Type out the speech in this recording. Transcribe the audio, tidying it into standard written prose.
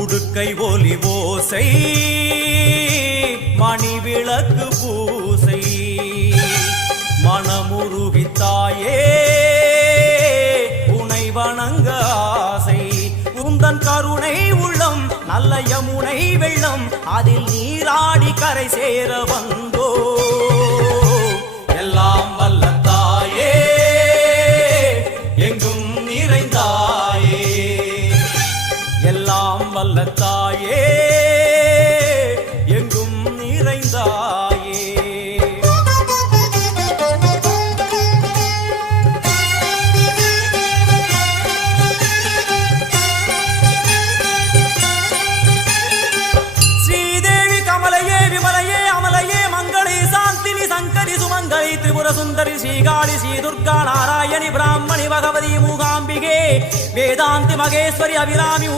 உடுக்கை ஒலி ஓசை மணி விளக்கு பூசை மனமுருகித்தாயே உனை வணங்க ஆசை உந்தன் கருணை உள்ளம் நல்ல யமுனை வெள்ளம் அதில் நீராடி கரை சேர வந்தோ எல்லாம் வல்ல தாயே எங்கும் நிறைந்தாயே எல்லாம் வல்ல தாயே எங்கும் நிறைந்தாயே ஸ்ரீதேவி கமலையே விமலையே அமலையே மங்களே சாந்தினி சங்கரி சுமங்கலி திரிபுர சுந்தரி ஸ்ரீகாளி ஸ்ரீ துர்கா நாராயணி பிராமணி பகவதி மூகாம்பிகே வேதாந்தி மகேஸ்வரி அபிராமி